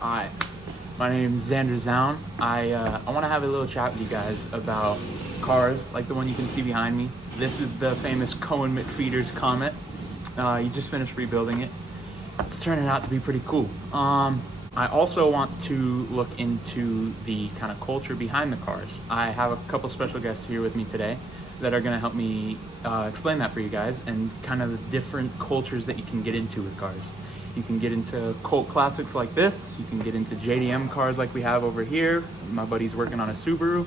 Hi, my name is Xander Zown. I want to have a little chat with you guys about cars like the one you can see behind me. This is the famous Comet Comet. You just finished rebuilding it. It's turning out to be pretty cool. I also want to look into the kind of culture behind the cars. I have a couple special guests here with me today that are going to help me explain that for you guys and kind of the different cultures that you can get into with cars. You can get into cult classics like this. You can get into JDM cars like we have over here. My buddy's working on a Subaru.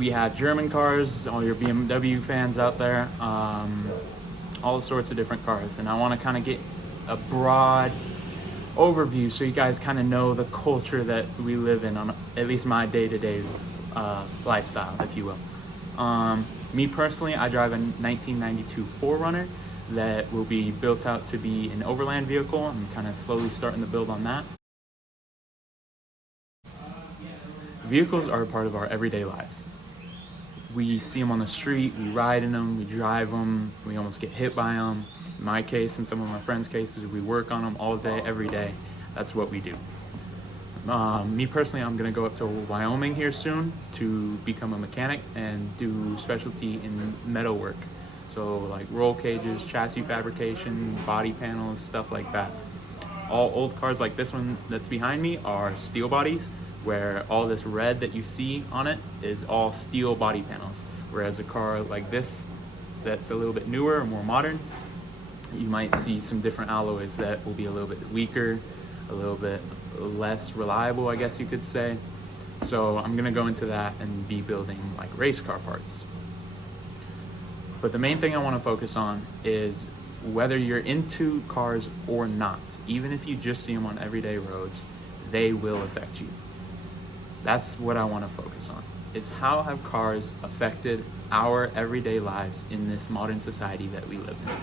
We have German cars, all your BMW fans out there. All sorts of different cars. And I want to kind of get a broad overview so you guys kind of know the culture that we live in on at least my day-to-day lifestyle, if you will. Me personally, I drive a 1992 4Runner that will be built out to be an overland vehicle. I'm kind of slowly starting to build on that. Vehicles are a part of our everyday lives. We see them on the street, we ride in them, we drive them, we almost get hit by them. In my case and some of my friends' cases, we work on them all day, every day. That's what we do. Me personally, I'm gonna go up to Wyoming here soon to become a mechanic and do specialty in metal work. So like roll cages, chassis fabrication, body panels, stuff like that. All old cars like this one that's behind me are steel bodies, where all this red that you see on it is all steel body panels. Whereas a car like this that's a little bit newer or more modern, you might see some different alloys that will be a little bit weaker, a little bit less reliable, I guess you could say. So I'm gonna go into that and be building like race car parts. But the main thing I want to focus on is whether you're into cars or not, even if you just see them on everyday roads, they will affect you. That's what I want to focus on, is how have cars affected our everyday lives in this modern society that we live in.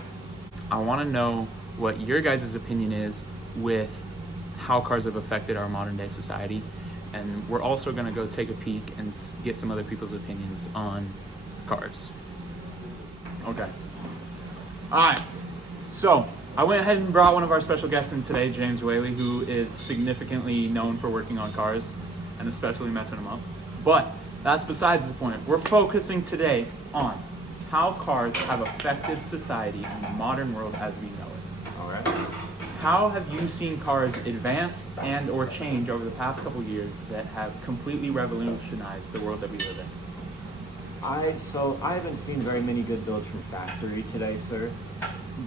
I want to know what your guys' opinion is with how cars have affected our modern day society. And we're also going to go take a peek and get some other people's opinions on cars. Okay. All right. So I went ahead and brought one of our special guests in today, James Whaley, who is significantly known for working on cars and especially messing them up. But that's besides the point. We're focusing today on how cars have affected society and the modern world as we know it. All right. How have you seen cars advance and or change over the past couple years that have completely revolutionized the world that we live in? I haven't seen very many good builds from factory today, sir.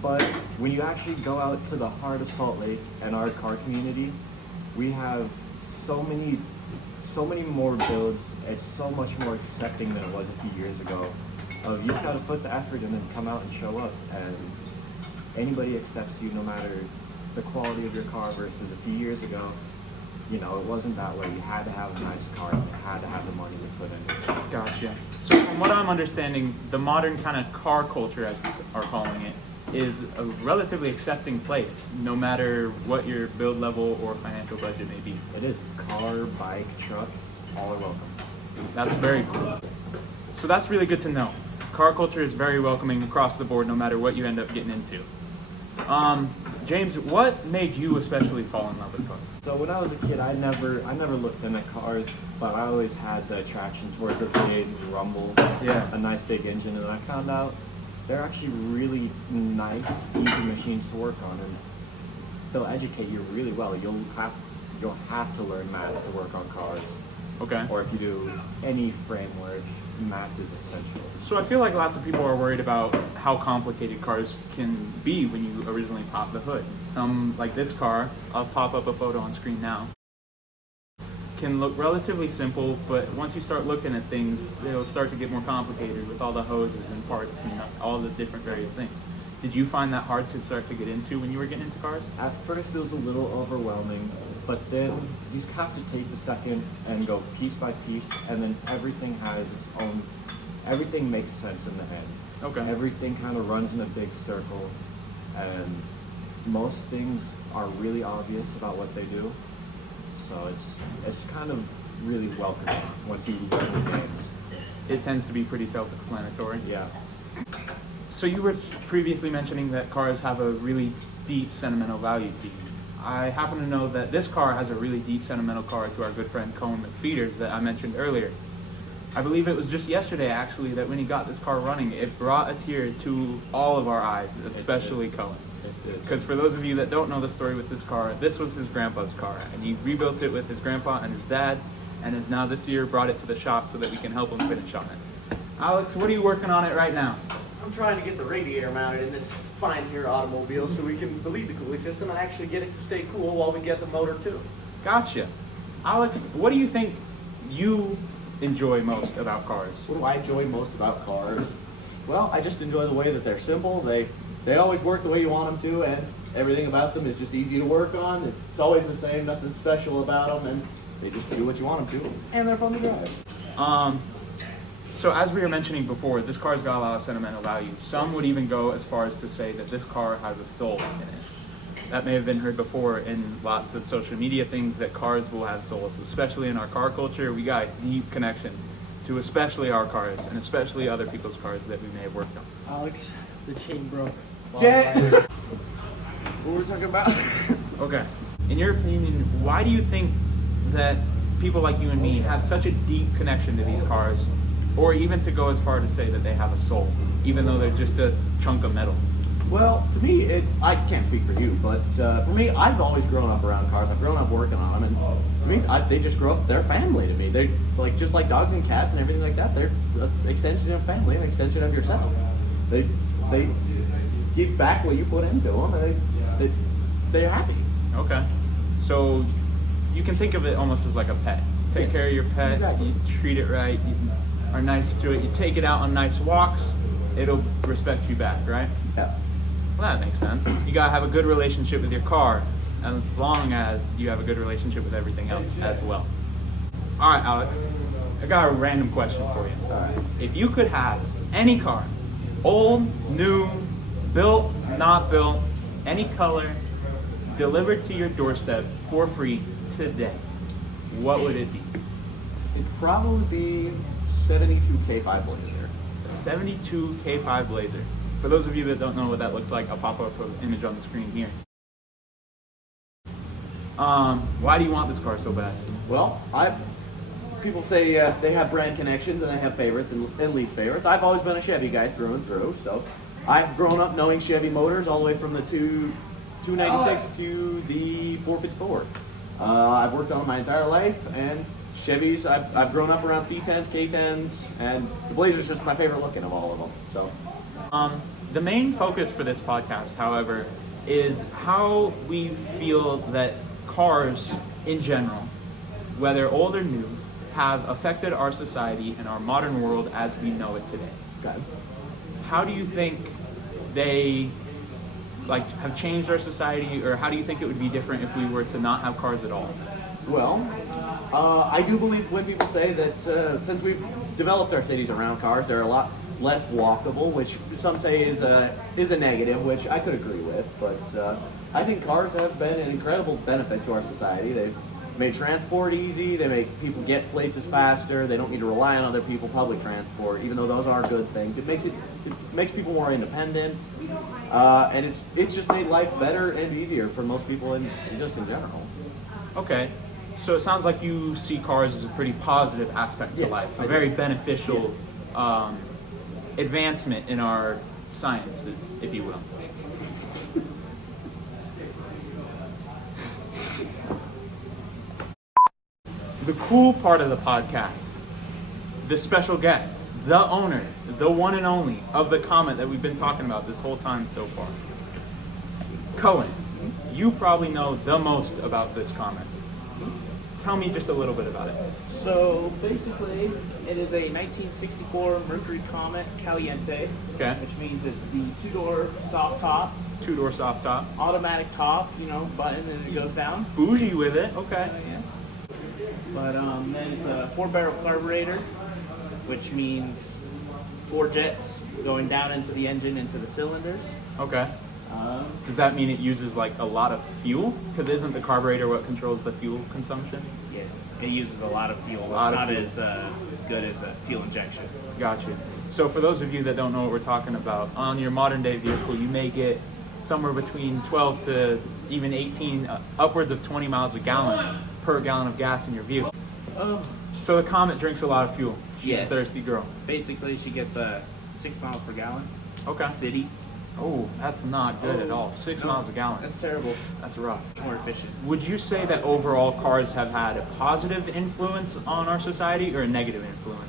But when you actually go out to the heart of Salt Lake and our car community, we have so many more builds. It's so much more accepting than it was a few years ago. You just got to put the effort in and come out and show up, and anybody accepts you no matter the quality of your car. Versus a few years ago, it wasn't that way. You had to have a nice car. You had to have the money to put in it. Gotcha. So from what I'm understanding, the modern kind of car culture, as we are calling it, is a relatively accepting place, no matter what your build level or financial budget may be. It is. Car, bike, truck, all are welcome. That's very cool. So that's really good to know. Car culture is very welcoming across the board, no matter what you end up getting into. James, what made you especially fall in love with cars? So when I was a kid, I never looked into cars, but I always had the attraction towards a big rumble, a nice big engine, and I found out they're actually really nice, easy machines to work on, and they'll educate you really well. You'll have to learn math to work on cars. Okay. Or if you do any framework, math is essential. So I feel like lots of people are worried about how complicated cars can be when you originally pop the hood. Some, like this car, I'll pop up a photo on screen now, can look relatively simple, but once you start looking at things, it'll start to get more complicated with all the hoses and parts and all the different various things. Did you find that hard to start to get into when you were getting into cars? At first it was a little overwhelming, but then you just have to take the second and go piece by piece, and then everything has its own, everything makes sense in the head. Okay. Everything kind of runs in a big circle, and most things are really obvious about what they do. So it's kind of really welcoming once you learn the games. It tends to be pretty self-explanatory. Yeah. So you were previously mentioning that cars have a really deep sentimental value to you. I happen to know that this car has a really deep sentimental car to our good friend Comet that I mentioned earlier. I believe it was just yesterday, actually, that when he got this car running, it brought a tear to all of our eyes, especially Cohen. Because for those of you that don't know the story with this car, this was his grandpa's car, and he rebuilt it with his grandpa and his dad, and has now this year brought it to the shop so that we can help him finish on it. Alex, what are you working on it right now? I'm trying to get the radiator mounted in this fine here automobile so we can delete the cooling system and actually get it to stay cool while we get the motor too. Gotcha. Alex, what do you think you enjoy most about cars? What do I enjoy most about cars? Well, I just enjoy the way that they're simple. They always work the way you want them to, and everything about them is just easy to work on. It's always the same, nothing special about them, and they just do what you want them to. And they're fun to drive. So as we were mentioning before, this car's got a lot of sentimental value. Some would even go as far as to say that this car has a soul in it. That may have been heard before in lots of social media things, that cars will have souls. Especially in our car culture, we got a deep connection to especially our cars and especially other people's cars that we may have worked on. Alex, the chain broke. Jet! What were we talking about? Okay. In your opinion, why do you think that people like you and me have such a deep connection to these cars, or even to go as far to say that they have a soul, even though they're just a chunk of metal? Well, to me, I can't speak for you, but for me, I've always grown up around cars. I've grown up working on them, and to me, they just grow up. They're family to me. They're like just like dogs and cats and everything like that. They're an extension of family, an extension of yourself. They give back what you put into them, and they're happy. Okay. So you can think of it almost as like a pet. Take Yes. care of your pet, Exactly. you treat it right, you are nice to it, you take it out on nice walks, it'll respect you back, right? Yeah. Well, that makes sense. You gotta have a good relationship with your car, and as long as you have a good relationship with everything else as well. All right, Alex, I got a random question for you. All right. If you could have any car, old, new, built, not built, any color, delivered to your doorstep for free today, what would it be? It'd probably be 72 K5 Blazer. A 72 K5 Blazer. For those of you that don't know what that looks like, I'll pop up an image on the screen here. Why do you want this car so bad? Well, people say they have brand connections and they have favorites and least favorites. I've always been a Chevy guy through and through, so I've grown up knowing Chevy motors all the way from the 296 to the 454. I've worked on them my entire life, and Chevys, I've grown up around C10s, K10s, and the Blazer's just my favorite looking of all of them. So, The main focus for this podcast, however, is how we feel that cars in general, whether old or new, have affected our society and our modern world as we know it today. okay. How do you think they have changed our society, or how do you think it would be different if we were to not have cars at all? Well, I do believe when people say that since we've developed our cities around cars, they're a lot less walkable, which some say is a negative, which I could agree with. But I think cars have been an incredible benefit to our society. They've made transport easy. They make people get places faster. They don't need to rely on other people. Public transport, even though those are good things, it makes people more independent, and it's just made life better and easier for most people just in general. Okay, so it sounds like you see cars as a pretty positive aspect to Yes, life, I a do. very beneficial advancement in our sciences, if you will. The cool part of the podcast, the special guest, the owner, the one and only of the Comet that we've been talking about this whole time so far. Cohen, you probably know the most about this Comet. Tell me just a little bit about it. So basically, it is a 1964 Mercury Comet Caliente, Okay. which means it's the two-door soft top, Two-door soft top. automatic top, button, and it goes down. Bougie with it, okay. Yeah. But then it's a 4-barrel carburetor, which means 4 jets going down into the engine, into the cylinders. Okay. Does that mean it uses like a lot of fuel? Because isn't the carburetor what controls the fuel consumption? Yeah, it uses a lot of fuel. It's Lot of not fuel. as good as a fuel injection. Gotcha. So for those of you that don't know what we're talking about, on your modern day vehicle, you may get somewhere between 12 to even 18, upwards of 20 miles a gallon per gallon of gas in your vehicle. So the Comet drinks a lot of fuel. She's Yes. a thirsty girl. Basically, she gets 6 miles per gallon. Okay. City. Oh, that's not good at all. 6 miles a gallon. That's terrible. That's rough. More efficient. Would you say that overall cars have had a positive influence on our society or a negative influence?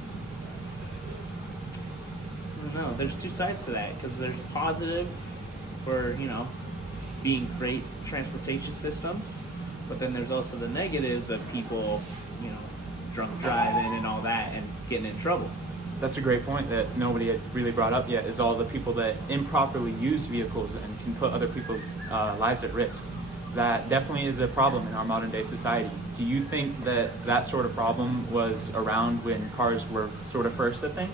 I don't know. There's two sides to that because there's positive for being great transportation systems, but then there's also the negatives of people drunk driving and all that and getting in trouble. That's a great point that nobody had really brought up yet, is all the people that improperly use vehicles and can put other people's lives at risk. That definitely is a problem in our modern day society. Do you think that that sort of problem was around when cars were sort of first a thing?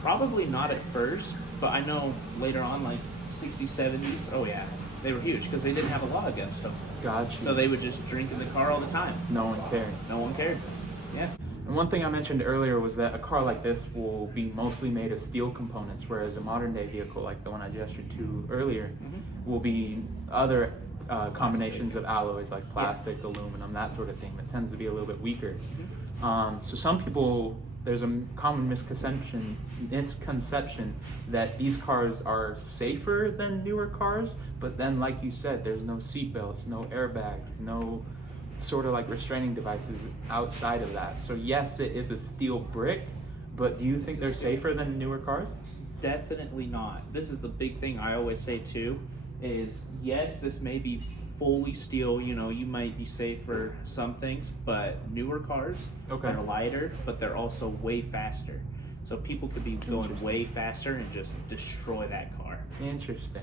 Probably not at first, but I know later on, like 60s, 70s, oh yeah, they were huge because they didn't have a law against them. Gotcha. So they would just drink in the car all the time. No one cared. No one cared. Yeah. And one thing I mentioned earlier was that a car like this will be mostly made of steel components, whereas a modern day vehicle like the one I gestured to earlier will be other combinations of alloys like plastic, aluminum, that sort of thing that tends to be a little bit weaker. So some people, there's a common misconception that these cars are safer than newer cars, but then like you said, there's no seat belts, no airbags, no sort of like restraining devices outside of that. So yes, it is a steel brick, but do you think they're safer than newer cars? Definitely not. This is the big thing I always say too, is yes, this may be fully steel, you might be safe for some things, but newer cars, they're lighter, but they're also way faster. So people could be going way faster and just destroy that car. Interesting.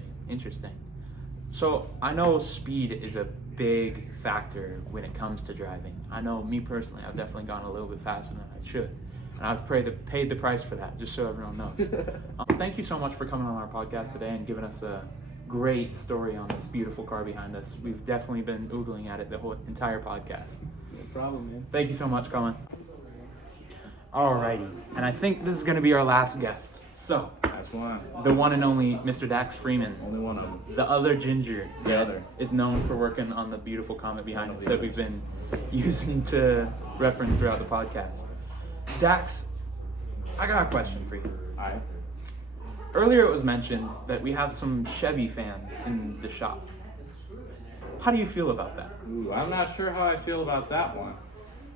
So I know speed is a big factor when it comes to driving. I know me personally, I've definitely gone a little bit faster than I should. And I've paid the price for that, just so everyone knows. Thank you so much for coming on our podcast today and giving us a great story on this beautiful car behind us. We've definitely been oogling at it the whole entire podcast. No problem, man. Thank you so much, Colin. Alrighty, and I think this is going to be our last guest. So, That's one. the one and only Mr. Dax Freeman. Only one of them. The other ginger The that other. is known for working on the beautiful Comet behind One of us the that we've been using to reference throughout the podcast. Dax, I got a question for you. Alright. Earlier it was mentioned that we have some Chevy fans in the shop. How do you feel about that? Ooh, I'm not sure how I feel about that one.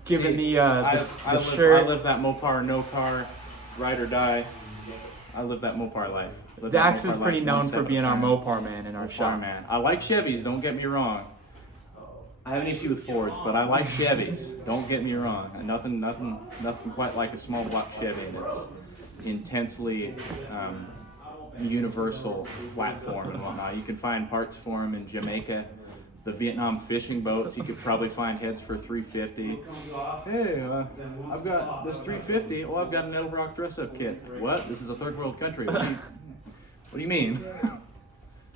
Given See, the I shirt, live that Mopar, no car, ride or die. I live that Mopar life. Live that Dax Mopar is pretty life known one for step being at a our time. Mopar man in our Mopar shop. man. I like Chevys, don't get me wrong. I have an issue with Fords, but I like Chevys. Don't get me wrong. And nothing quite like a small block Chevy, and it's intensely universal platform and whatnot. You can find parts for them in Jamaica. The Vietnam fishing boats, you could probably find heads for $350. Hey, I've got this $350. Oh, I've got an Edelbrock dress-up kit. What? This is a third world country. What do you mean?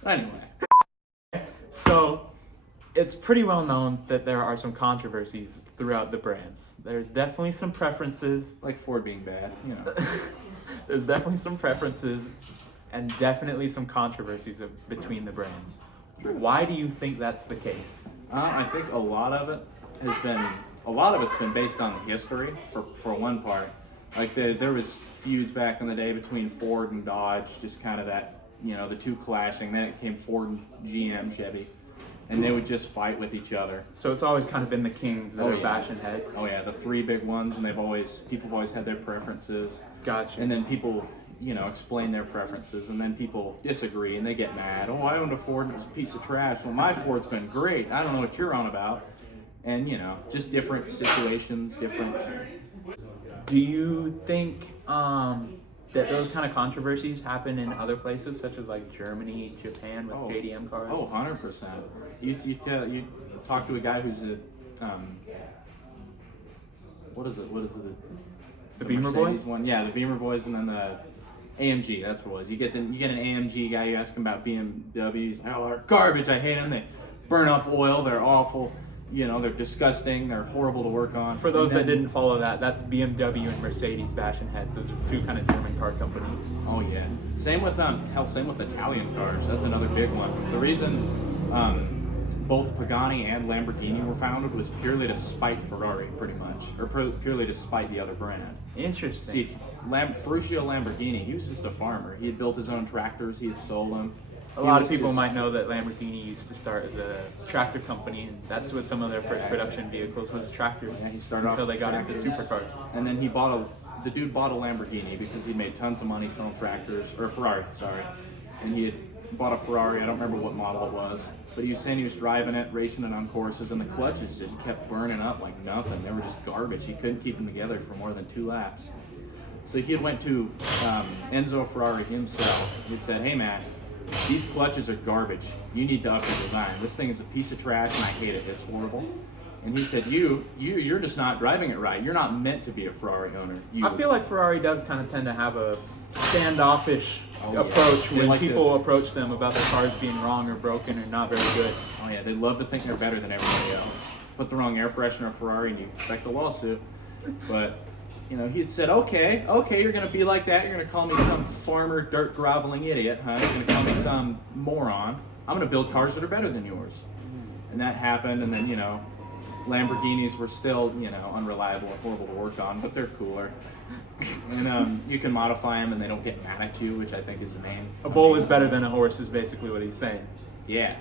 Anyway. So, it's pretty well known that there are some controversies throughout the brands. There's definitely some preferences. Like Ford being bad, There's definitely some preferences and definitely some controversies between the brands. Why do you think that's the case? I think a lot of it's been based on the history, for one part. Like there was feuds back in the day between Ford and Dodge, just kind of that, the two clashing. Then it came Ford and GM, Chevy, and they would just fight with each other. So it's always kind of been the kings that Oh, are yeah. bashing heads. Oh yeah, the three big ones, and people have always had their preferences. Gotcha. And then people, explain their preferences, and then people disagree and they get mad. Oh, I owned a Ford and it was a piece of trash. Well, my Ford's been great. I don't know what you're on about. And, just different situations, different. Do you think that those kind of controversies happen in other places, such as like Germany, Japan with JDM cars? Oh, 100%. You talk to a guy who's a, what is it? The Beamer Mercedes boy? one. Yeah, the Beamer boys, and then the AMG. That's what it was. You get an AMG guy. You ask him about BMWs. Oh, they're garbage. I hate them. They burn up oil. They're awful. They're disgusting. They're horrible to work on. For those that didn't follow that, that's BMW and Mercedes bashing heads. Those are two kind of German car companies. Oh yeah. Same with Italian cars. That's another big one. The reason both Pagani and Lamborghini were founded was purely to spite Ferrari, pretty much, or purely to spite the other brand. Interesting. See, Ferruccio Lamborghini, he was just a farmer. He had built his own tractors, he had sold them. A lot of people might know that Lamborghini used to start as a tractor company, and that's what some of their first production vehicles was, tractors. Yeah, he started until off they with got into tractors. supercars. And then the dude bought a Lamborghini because he made tons of money selling tractors, or Ferrari, sorry. And he had bought a Ferrari, I don't remember what model it was, but he was saying he was driving it, racing it on courses, and the clutches just kept burning up like nothing. They were just garbage. He couldn't keep them together for more than 2 laps. So he had went to Enzo Ferrari himself. He'd said, hey man, these clutches are garbage. You need to up your design. This thing is a piece of trash and I hate it. It's horrible. And he said, you're just not driving it right. You're not meant to be a Ferrari owner. I feel like Ferrari does kind of tend to have a standoffish approach They when like people approach them about their cars being wrong or broken or not very good. Oh yeah, they love to think they're better than everybody else. Put the wrong air freshener in a Ferrari and you expect a lawsuit. But, you know, he had said, okay, you're going to be like that. You're going to call me some farmer, dirt groveling idiot, huh? You're going to call me some moron. I'm going to build cars that are better than yours. And that happened, and then, you know, Lamborghinis were still, you know, unreliable and horrible to work on, but they're cooler. And you can modify them and they don't get mad at you, which I think is the main. A bull is better than a horse is basically what he's saying. Yeah.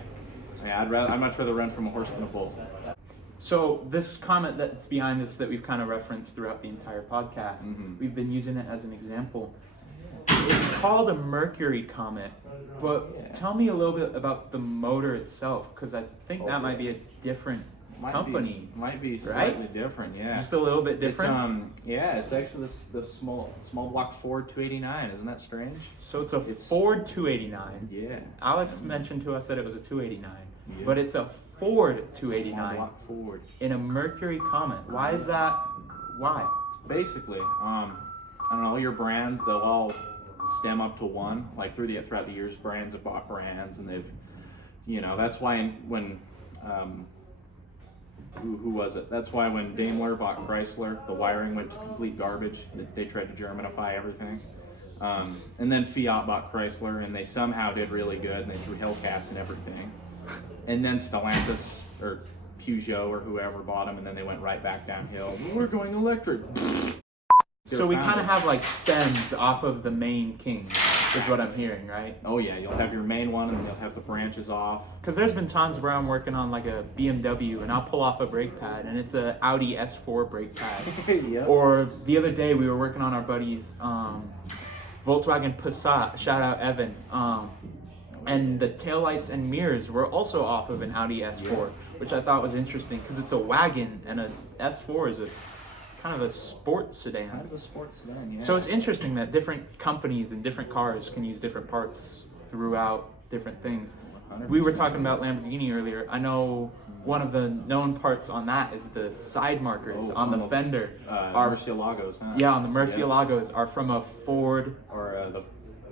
I'd much rather run from a horse than a bull. So this Comet that's behind us that we've kind of referenced throughout the entire podcast, we've been using it as an example. It's called a Mercury Comet, but tell me a little bit about the motor itself, because I think that might be a different company. Might be slightly right? different, yeah. Just a little bit different? It's actually the small block Ford 289. Isn't that strange? So it's Ford 289. Yeah. Alex mentioned to us that it was a 289, Yeah. but it's a Ford Small 289 block Ford. in a Mercury Comet. Why is that? Why? It's basically, I don't know, all your brands, they'll all stem up to one. Like throughout the years, brands have bought brands, and they've, you know, that's why when, who was it? That's why when Daimler bought Chrysler, the wiring went to complete garbage. They tried to Germanify everything. And then Fiat bought Chrysler, and they somehow did really good, and they threw Hellcats and everything. And then Stellantis or Peugeot or whoever bought them, and then they went right back downhill. We're going electric. So we kind of have like stems off of the main king, is what I'm hearing, right? Oh yeah, you'll have your main one, and you'll have the branches off. Because there's been times where I'm working on like a BMW, and I'll pull off a brake pad, and it's a Audi S4 brake pad. Yep. Or the other day we were working on our buddy's Volkswagen Passat. Shout out Evan. And the taillights and mirrors were also off of an Audi S4, which I thought was interesting because it's a wagon and a S4 is a kind of a sports sedan. Kind of a sports sedan, yeah. So it's interesting that different companies and different cars can use different parts throughout different things. 100%. We were talking about Lamborghini earlier. I know one of the known parts on that is the side markers on the fender. Murcielagos, huh? Yeah, on the Murcielagos are from a Ford. Or the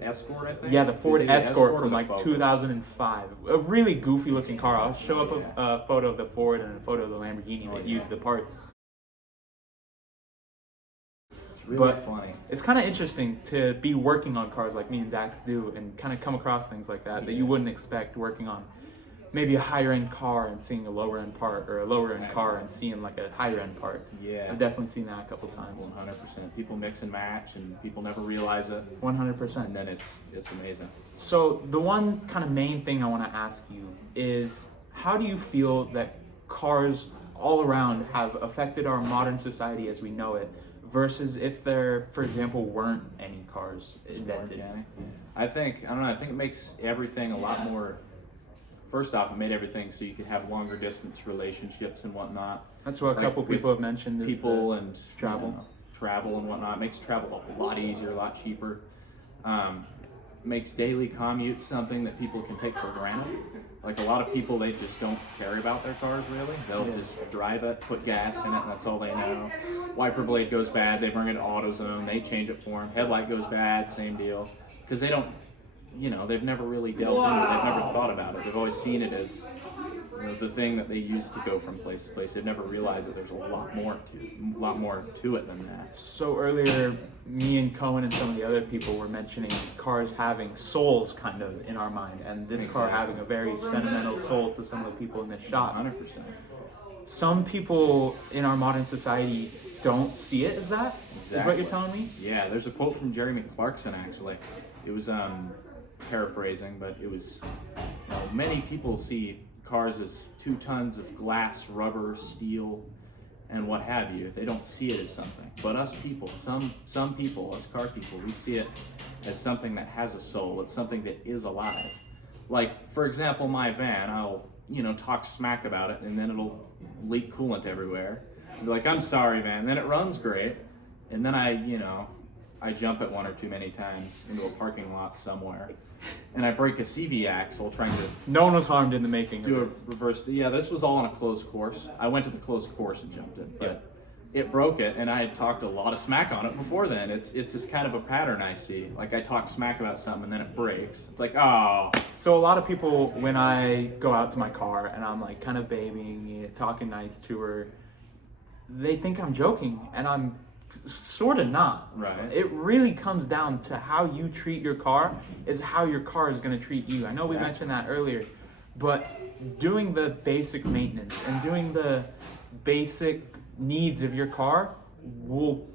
Escort, I think? Yeah, the Ford Is it the Escort or from the like Focus? 2005. A really goofy looking car. I'll show up Yeah. a photo of the Ford and a photo of the Lamborghini that used the parts. It's really But funny. it's kind of interesting to be working on cars like me and Dax do and kind of come across things like that you wouldn't expect working on maybe a higher end car and seeing a lower end part, or a lower end car and seeing like a higher end part. Yeah. I've definitely seen that a couple times. 100%. People mix and match, and people never realize it. 100%. And then it's amazing. So the one kind of main thing I want to ask you is, how do you feel that cars all around have affected our modern society as we know it, versus if there, for example, weren't any cars invented? I think it makes everything a lot more. First off, it made everything so you could have longer distance relationships and whatnot. That's what a couple with people have mentioned. Is People the and travel. you know, travel and whatnot. It makes travel a lot easier, a lot cheaper. Makes daily commute something that people can take for granted. Like a lot of people, they just don't care about their cars really. They'll just drive it, put gas in it, and that's all they know. Wiper blade goes bad, they bring it to AutoZone, they change it for them. Headlight goes bad, same deal. Because they don't, you know, they've never really delved into it. They've never thought about it. They've always seen it as, the thing that they use to go from place to place. They've never realized that there's a lot more to it than that. So earlier, me and Cohen and some of the other people were mentioning cars having souls kind of in our mind, and this car having a very sentimental soul to some of the people in this shop. 100%. Some people in our modern society don't see it as that. Exactly. Is what you're telling me? Yeah, there's a quote from Jeremy Clarkson actually. It was paraphrasing, but it was, many people see cars as 2 tons of glass, rubber, steel, and what have you. They don't see it as something. But us people, some people, us car people, we see it as something that has a soul. It's something that is alive. Like, for example, my van, I'll, talk smack about it, and then it'll leak coolant everywhere. I'll be like, I'm sorry, van. Then it runs great, and then I jump it 1 or 2 many times into a parking lot somewhere, and I break a CV axle trying to No one was harmed in the making do a of this. reverse. Yeah, this was all on a closed course. I went to the closed course and jumped it, but it broke it, and I had talked a lot of smack on it before then. It's this kind of a pattern I see. Like, I talk smack about something, and then it breaks. It's like, oh. So a lot of people, when I go out to my car and I'm like kind of babying it, talking nice to her, they think I'm joking, and I'm sort of not. Right. It really comes down to how you treat your car is how your car is going to treat you. I know we mentioned that earlier, but doing the basic maintenance and doing the basic needs of your car will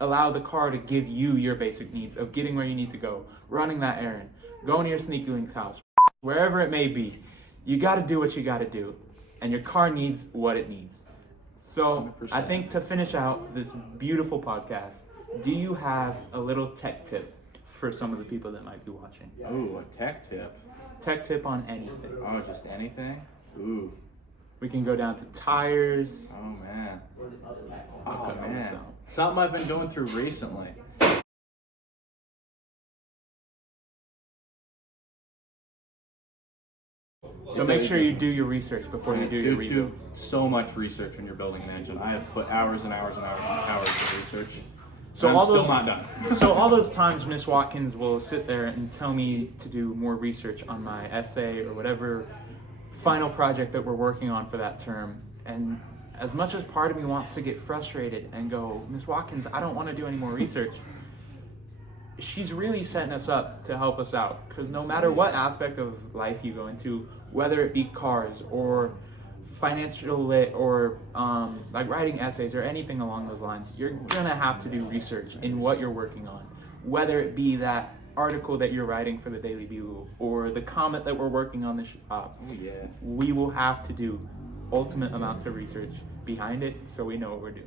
allow the car to give you your basic needs of getting where you need to go, running that errand, going to your sneaky link's house, wherever it may be. You got to do what you got to do, and your car needs what it needs. So 100%. I think to finish out this beautiful podcast, do you have a little tech tip for some of the people that might be watching? Ooh, a tech tip. Tech tip on anything. Oh, just anything? Ooh. We can go down to tires. Oh, man. I'll cut all this out. Something I've been going through recently. So make sure you do your research before you do your Do rebuilds. so much research when you're building an engine. I have put hours and hours and hours and hours of research. So I'm all still those- not done. So all those times Miss Watkins will sit there and tell me to do more research on my essay or whatever final project that we're working on for that term. And as much as part of me wants to get frustrated and go, Miss Watkins, I don't want to do any more research, she's really setting us up to help us out. Because no matter what aspect of life you go into, whether it be cars or financial lit or like writing essays or anything along those lines, you're gonna have to do research in what you're working on. Whether it be that article that you're writing for the Daily Bugle or the Comet that we're working on the shop, Oh, yeah. we will have to do ultimate amounts of research behind it so we know what we're doing.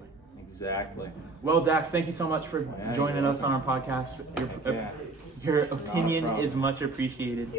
Exactly. Well, Dax, thank you so much for Yeah, joining you're us on our podcast. Yeah. Your opinion problem. is much appreciated.